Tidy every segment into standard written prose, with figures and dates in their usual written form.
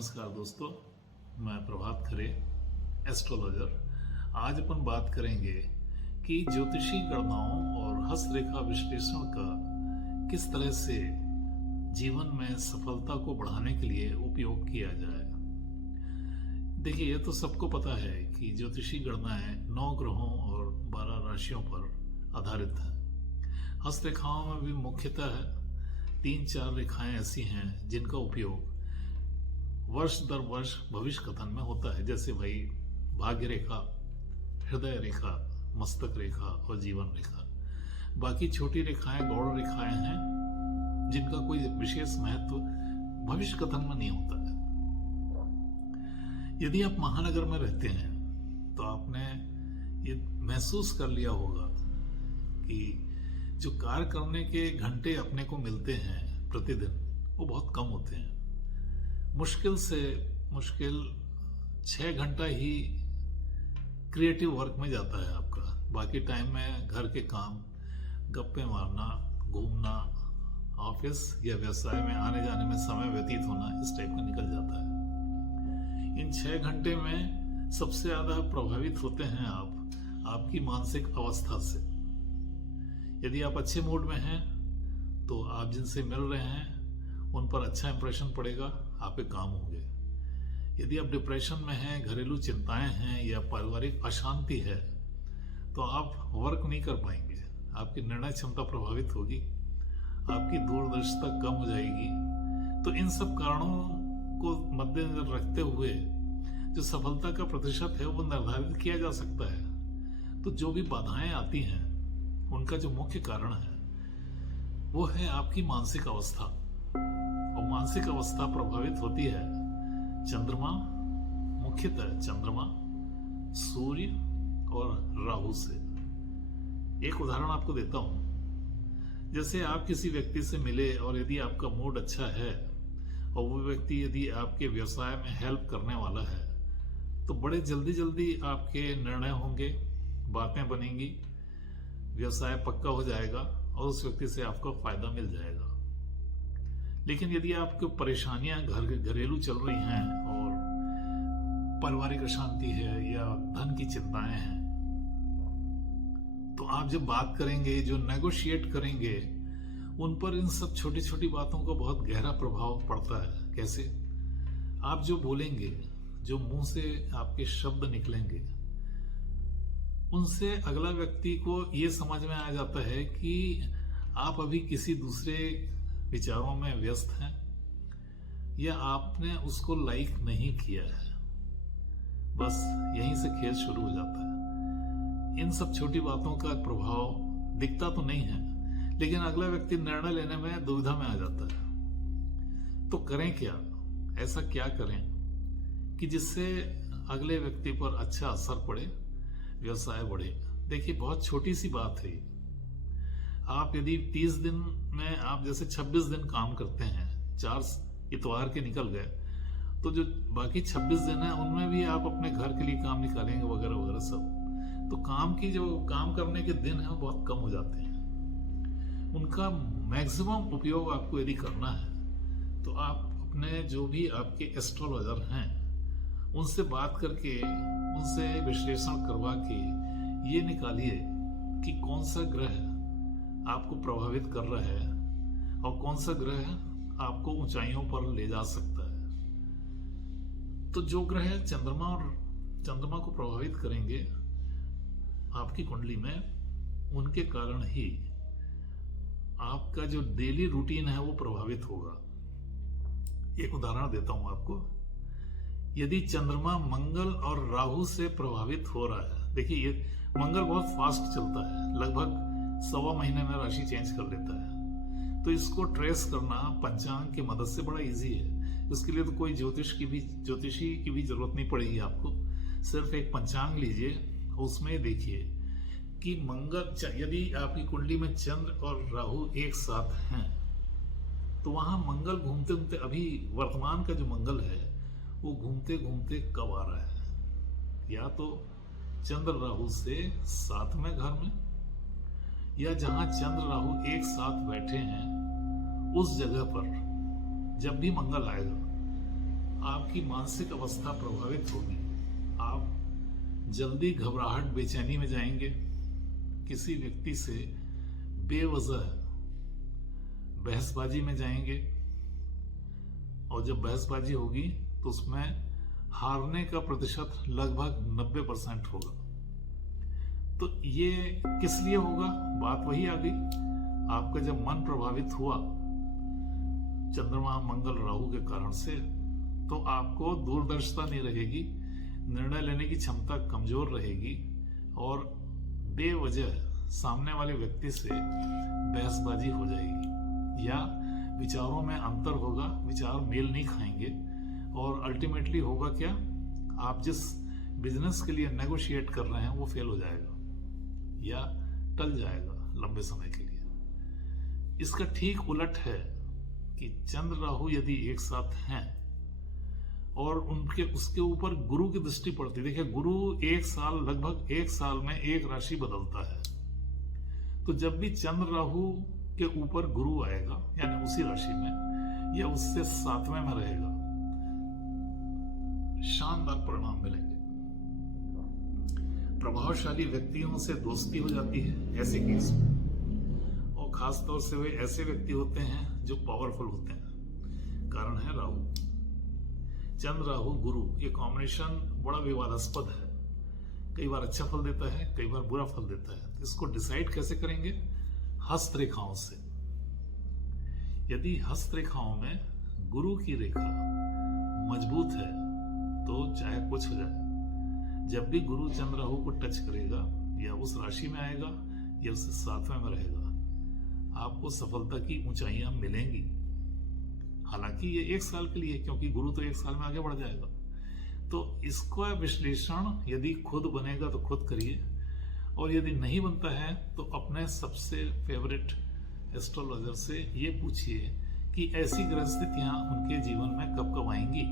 नमस्कार दोस्तों, मैं प्रभात खरे, एस्ट्रोलॉजर। आज अपन बात करेंगे कि ज्योतिषी गणनाओं और हस्तरेखा विश्लेषण का किस तरह से जीवन में सफलता को बढ़ाने के लिए उपयोग किया जाए। देखिए, ये तो सबको पता है कि ज्योतिषी गणनाएं 9 ग्रहों और 12 राशियों पर आधारित हैं। हस्तरेखाओं में भी मुख्यतः 3-4 रेखाएं ऐसी हैं जिनका उपयोग वर्ष दर वर्ष भविष्य कथन में होता है, जैसे भाई भाग्य रेखा, हृदय रेखा, मस्तक रेखा और जीवन रेखा। बाकी छोटी रेखाएं गौड़ रेखाएं हैं जिनका कोई विशेष महत्व भविष्य कथन में नहीं होता है। यदि आप महानगर में रहते हैं तो आपने ये महसूस कर लिया होगा कि जो कार्य करने के घंटे अपने को मिलते हैं प्रतिदिन, वो बहुत कम होते हैं। मुश्किल से मुश्किल 6 घंटा ही क्रिएटिव वर्क में जाता है आपका। बाकी टाइम में घर के काम, गप्पे मारना, घूमना, ऑफिस या व्यवसाय में आने जाने में समय व्यतीत होना, इस टाइप का निकल जाता है। इन 6 घंटे में सबसे ज्यादा प्रभावित होते हैं आप आपकी मानसिक अवस्था से। यदि आप अच्छे मूड में हैं तो आप जिनसे मिल रहे हैं उन पर अच्छा इंप्रेशन पड़ेगा, आपके काम होंगे। यदि आप डिप्रेशन में हैं, घरेलू चिंताएं हैं या पारिवारिक अशांति है तो आप वर्क नहीं कर पाएंगे, आपकी निर्णय क्षमता प्रभावित होगी, आपकी दूरदर्शिता कम हो जाएगी। तो इन सब कारणों को मद्देनजर रखते हुए जो सफलता का प्रतिशत है वो निर्धारित किया जा सकता है। तो जो भी बाधाएं आती हैं उनका जो मुख्य कारण है वो है आपकी मानसिक अवस्था। और मानसिक अवस्था प्रभावित होती है चंद्रमा, मुख्यतः चंद्रमा, सूर्य और राहु से। एक उदाहरण आपको देता हूं। जैसे आप किसी व्यक्ति से मिले और यदि आपका मूड अच्छा है और वो व्यक्ति यदि आपके व्यवसाय में हेल्प करने वाला है तो बड़े जल्दी जल्दी आपके निर्णय होंगे, बातें बनेंगी, व्यवसाय पक्का हो जाएगा और उस व्यक्ति से आपको फायदा मिल जाएगा। लेकिन यदि आपको परेशानियां घरेलू चल रही हैं और पारिवारिक अशांति है या धन की चिंताएं हैं, तो आप जब बात करेंगे, जो नेगोशिएट करेंगे, उन पर इन सब छोटी छोटी बातों का बहुत गहरा प्रभाव पड़ता है। कैसे? आप जो बोलेंगे, जो मुंह से आपके शब्द निकलेंगे, उनसे अगला व्यक्ति को ये समझ में आ जाता है कि आप अभी किसी दूसरे विचारों में व्यस्त हैं या आपने उसको लाइक नहीं किया है। बस यहीं से खेल शुरू हो जाता है। इन सब छोटी बातों का प्रभाव दिखता तो नहीं है, लेकिन अगला व्यक्ति निर्णय लेने में दुविधा में आ जाता है। तो करें क्या? ऐसा क्या करें कि जिससे अगले व्यक्ति पर अच्छा असर पड़े, व्यवसाय बढ़े? देखिए, बहुत छोटी सी बात है। आप यदि 30 दिन में आप जैसे 26 दिन काम करते हैं, 4 इतवार के निकल गए, तो जो बाकी 26 दिन है उनमें भी आप अपने घर के लिए काम निकालेंगे वगैरह वगैरह सब। तो काम करने के दिन है वो बहुत कम हो जाते हैं। उनका मैक्सिमम उपयोग आपको यदि करना है तो आप अपने जो भी आपके एस्ट्रोलॉजर हैं उनसे बात करके, उनसे विश्लेषण करवा के ये निकालिए कि कौन सा ग्रह आपको प्रभावित कर रहा है और कौन सा ग्रह आपको ऊंचाइयों पर ले जा सकता है। तो जो ग्रह चंद्रमा को प्रभावित करेंगे आपकी कुंडली में, उनके कारण ही आपका जो डेली रूटीन है वो प्रभावित होगा। एक उदाहरण देता हूं आपको। यदि चंद्रमा मंगल और राहु से प्रभावित हो रहा है, देखिए ये मंगल बहुत फास्ट चलता है, लगभग 1.25 महीने में राशि चेंज कर लेता है। तो इसको ट्रेस करना पंचांग की मदद से बड़ा इजी है। इसके लिए तो कोई ज्योतिषी की भी जरूरत नहीं पड़ेगी आपको। सिर्फ एक पंचांग लीजिए, उसमें देखिए कि मंगल, यदि आपकी कुंडली में चंद्र और राहु एक साथ हैं तो वहां मंगल घूमते घूमते, अभी वर्तमान का जो मंगल है वो घूमते घूमते कब आ रहा है? या तो चंद्र राहु से साथ में घर में, या जहां चंद्र राहु एक साथ बैठे हैं उस जगह पर जब भी मंगल आएगा आपकी मानसिक अवस्था प्रभावित होगी। आप जल्दी घबराहट बेचैनी में जाएंगे, किसी व्यक्ति से बेवजह बहसबाजी में जाएंगे, और जब बहसबाजी होगी तो उसमें हारने का प्रतिशत लगभग 90% होगा। तो ये किस लिए होगा? बात वही आ गई, आपका जब मन प्रभावित हुआ चंद्रमा मंगल राहु के कारण से, तो आपको दूरदर्शिता नहीं रहेगी, निर्णय लेने की क्षमता कमजोर रहेगी, और बेवजह सामने वाले व्यक्ति से बहसबाजी हो जाएगी, या विचारों में अंतर होगा, विचार मेल नहीं खाएंगे, और अल्टीमेटली होगा क्या? आप जिस बिजनेस के लिए नेगोशिएट कर रहे हैं वो फेल हो जाएगा या टल जाएगा लंबे समय के लिए। इसका ठीक उलट है कि चंद्र राहु यदि एक साथ हैं और उसके ऊपर गुरु की दृष्टि पड़ती है। देखिए, गुरु लगभग एक साल में एक राशि बदलता है, तो जब भी चंद्र राहु के ऊपर गुरु आएगा, यानी उसी राशि में या उससे 7वें में रहेगा, शानदार परिणाम मिलेंगे। प्रभावशाली व्यक्तियों से दोस्ती हो जाती है ऐसे केस में, और खासतौर से वे ऐसे व्यक्ति होते हैं जो पावरफुल होते हैं। कारण है राहु, चंद्र राहु गुरु, ये कॉम्बिनेशन बड़ा विवादास्पद है। कई बार अच्छा फल देता है, कई बार बुरा फल देता है। इसको डिसाइड कैसे करेंगे? हस्तरेखाओं से। यदि हस्तरेखाओं में गुरु की रेखा मजबूत है तो चाहे कुछ हो जाए, जब भी गुरु चंद्र राहु को टच करेगा या उस राशि में आएगा या उससे 7वें में रहेगा, आपको सफलता की ऊंचाइयां मिलेंगी। हालांकि ये 1 साल के लिए, क्योंकि गुरु तो 1 साल में आगे बढ़ जाएगा। तो इसका विश्लेषण यदि खुद बनेगा तो खुद करिए, और यदि नहीं बनता है तो अपने सबसे फेवरेट एस्ट्रोलॉजर से ये पूछिए कि ऐसी ग्रह स्थितियां उनके जीवन में कब कब आएंगी।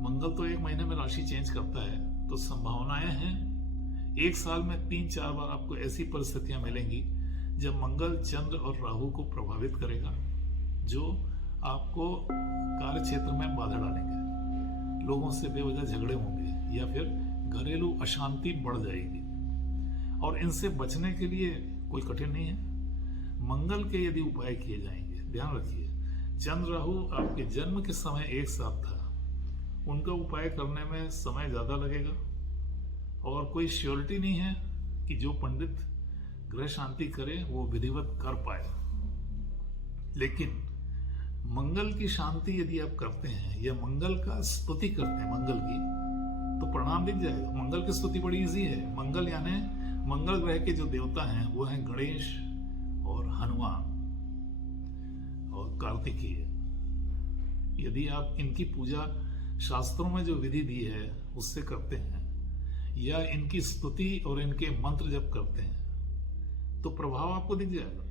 मंगल तो 1 महीने में राशि चेंज करता है, तो संभावनाएं हैं 1 साल में 3-4 बार आपको ऐसी परिस्थितियां मिलेंगी जब मंगल चंद्र और राहु को प्रभावित करेगा, जो आपको कार्य क्षेत्र में बाधा डालेंगे, लोगों से बेवजह झगड़े होंगे, या फिर घरेलू अशांति बढ़ जाएगी। और इनसे बचने के लिए कोई कठिन नहीं है, मंगल के यदि उपाय किए जाएंगे। ध्यान रखिए, चंद्र राहु आपके जन्म के समय एक साथ था, उनका उपाय करने में समय ज्यादा लगेगा, और कोई श्योरिटी नहीं है कि जो पंडित ग्रह शांति करे वो विधिवत कर पाए। लेकिन मंगल की शांति यदि आप करते हैं या मंगल का स्तुति करते हैं मंगल की, तो परिणाम दिख जाएगा। मंगल की स्तुति बड़ी इजी है। मंगल यानी मंगल ग्रह के जो देवता हैं वो हैं गणेश और हनुमान और कार्तिकेय। यदि आप इनकी पूजा शास्त्रों में जो विधि दी है उससे करते हैं, या इनकी स्तुति और इनके मंत्र जब करते हैं, तो प्रभाव आपको दिख जाएगा।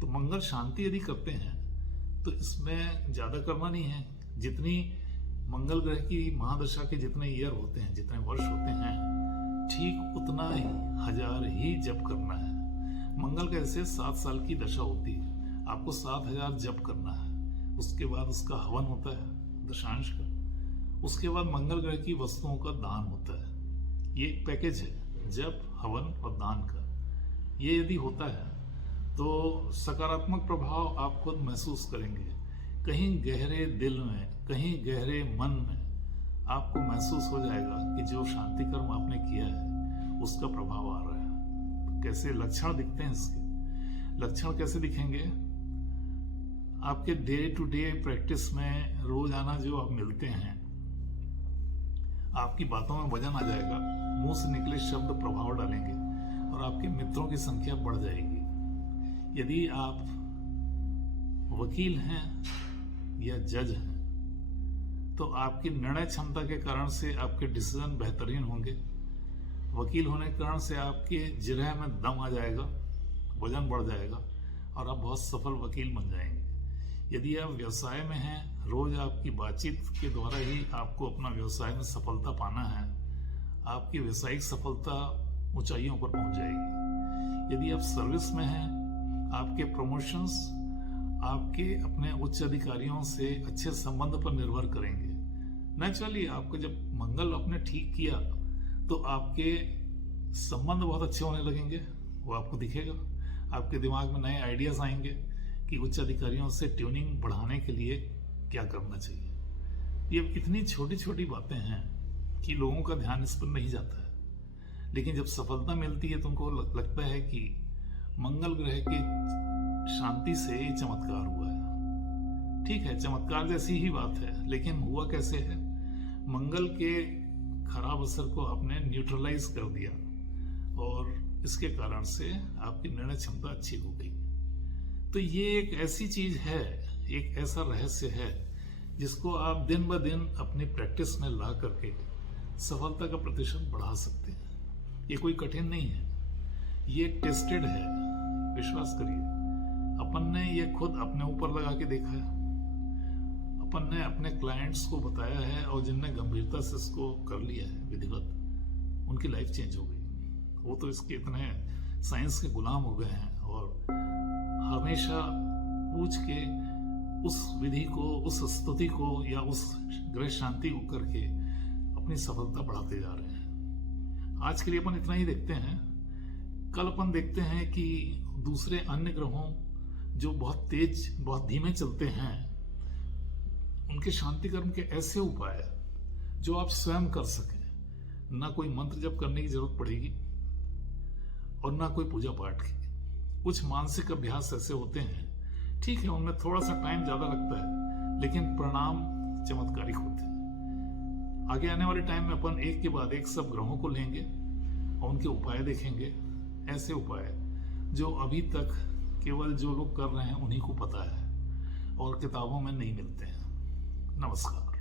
तो मंगल शांति यदि करते हैं तो इसमें ज्यादा करना नहीं है। जितनी मंगल ग्रह की महादशा के जितने ईयर होते हैं, जितने वर्ष होते हैं, ठीक उतना ही 1000 ही जप करना है। मंगल का ऐसे 7 साल की दशा होती है, आपको 7000 जप करना है। उसके बाद उसका हवन होता है दशांश का, उसके बाद मंगल ग्रह की वस्तुओं का दान होता है। ये एक पैकेज है, जप, हवन और दान का। ये यदि होता है तो सकारात्मक प्रभाव आप खुद महसूस करेंगे। कहीं गहरे दिल में, कहीं गहरे मन में आपको महसूस हो जाएगा कि जो शांति कर्म आपने किया है उसका प्रभाव आ रहा है। तो कैसे लक्षण दिखते हैं इसके? लक्षण कैसे दिखेंगे? आपके डे टू डे प्रैक्टिस में रोजाना जो आप मिलते हैं, आपकी बातों में वजन आ जाएगा, मुंह से निकले शब्द प्रभाव डालेंगे और आपके मित्रों की संख्या बढ़ जाएगी। यदि आप वकील हैं या जज हैं तो आपकी निर्णय क्षमता के कारण से आपके डिसीजन बेहतरीन होंगे। वकील होने के कारण से आपके जिरह में दम आ जाएगा, वजन बढ़ जाएगा और आप बहुत सफल वकील बन जाएंगे। यदि आप व्यवसाय में हैं, रोज आपकी बातचीत के द्वारा ही आपको अपना व्यवसाय में सफलता पाना है, आपकी व्यवसायिक सफलता ऊंचाइयों पर पहुंच जाएगी। यदि आप सर्विस में हैं, आपके प्रमोशंस आपके अपने उच्च अधिकारियों से अच्छे संबंध पर निर्भर करेंगे। नेचुरली आपको जब मंगल आपने ठीक किया तो आपके संबंध बहुत अच्छे होने लगेंगे, वो आपको दिखेगा। आपके दिमाग में नए आइडियाज आएंगे कि उच्च अधिकारियों से ट्यूनिंग बढ़ाने के लिए क्या करना चाहिए। ये इतनी छोटी छोटी बातें हैं कि लोगों का ध्यान इस पर नहीं जाता है, लेकिन जब सफलता मिलती है तुमको लगता है कि मंगल ग्रह के शांति से ये चमत्कार हुआ है। ठीक है, चमत्कार जैसी ही बात है, लेकिन हुआ कैसे है? मंगल के खराब असर को आपने न्यूट्रलाइज कर दिया और इसके कारण से आपकी निर्णय क्षमता अच्छी हो गई। तो ये एक ऐसी चीज है, एक ऐसा रहस्य है जिसको आप दिन ब दिन अपनी प्रैक्टिस में ला करके सफलता का प्रतिशत बढ़ा सकते हैं। ये कोई कठिन नहीं है, ये टेस्टेड है, विश्वास करिए। अपन ने ये खुद अपने ऊपर लगा के देखा है, अपन ने अपने क्लाइंट्स को बताया है और जिनने गंभीरता से इसको कर लिया है विधिवत, उनकी लाइफ चेंज हो गई। वो तो इसके इतने साइंस के गुलाम हो गए हैं और हमेशा पूछ के उस विधि को, उस स्तुति को या उस ग्रह शांति को करके अपनी सफलता बढ़ाते जा रहे हैं। आज के लिए अपन इतना ही देखते हैं। कल अपन देखते हैं कि दूसरे अन्य ग्रहों जो बहुत तेज, बहुत धीमे चलते हैं, उनके शांति कर्म के ऐसे उपाय जो आप स्वयं कर सकें। ना कोई मंत्र जप करने की जरूरत पड़ेगी और ना कोई पूजा पाठ की। कुछ मानसिक अभ्यास ऐसे होते हैं, ठीक है, उनमें थोड़ा सा टाइम ज्यादा लगता है, लेकिन परिणाम चमत्कारिक होते हैं। आगे आने वाले टाइम में अपन एक के बाद एक सब ग्रहों को लेंगे और उनके उपाय देखेंगे। ऐसे उपाय जो अभी तक केवल जो लोग कर रहे हैं उन्हीं को पता है और किताबों में नहीं मिलते हैं। नमस्कार।